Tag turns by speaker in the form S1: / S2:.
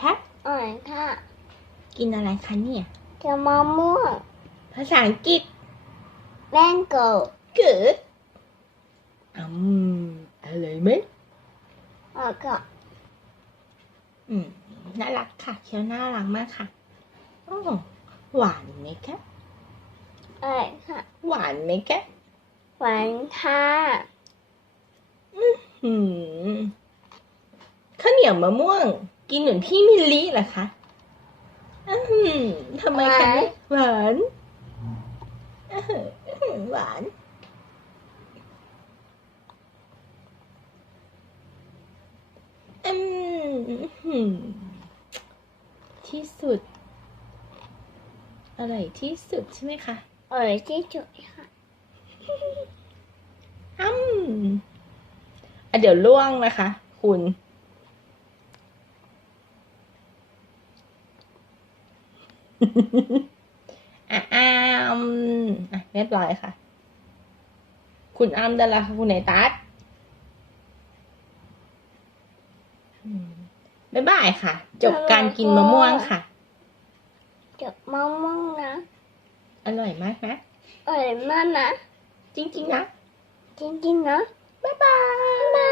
S1: คะ
S2: อ่อยค่ะ
S1: กินอะไรคะเนี่ย
S2: จะมะม่วง
S1: ภาษาอังกฤษ
S2: แมงโก้
S1: good อืมอร่อยไหม
S2: อ่อยค่ะ
S1: อืมน่ารักค่ะเคี้ยวน่ารักมากค่ะโอ้หวานไหมคะ
S2: อ่อยค่ะ
S1: หวานไหมคะ
S2: หวานค่ะ
S1: อืมข้าวเหนียวมะม่วง กินเหมือนพี่มิลลี่เหรอคะอืมทำไมคะเนี่ยหวานอื้อหือหวาน อืมหืมที่สุด อร่อยที่สุดใช่ไหมคะ
S2: อ่อยที่สุดค่ะ
S1: อืมอะเดี๋ยวล่วงนะคะ คุณ อะอ้ามอะเรียบร้อยค่ะ คุณอ้ามได้แล้วค่ะคุณไนตัสอืมบ๊ายบายค่ะ จบการกินมะม่วงค่ะ
S2: จะมะม่วงนะ
S1: อร่อยมากนะ
S2: อ่อยมากนะ
S1: จริงๆนะ
S2: จริงๆนะ
S1: บ๊ายบาย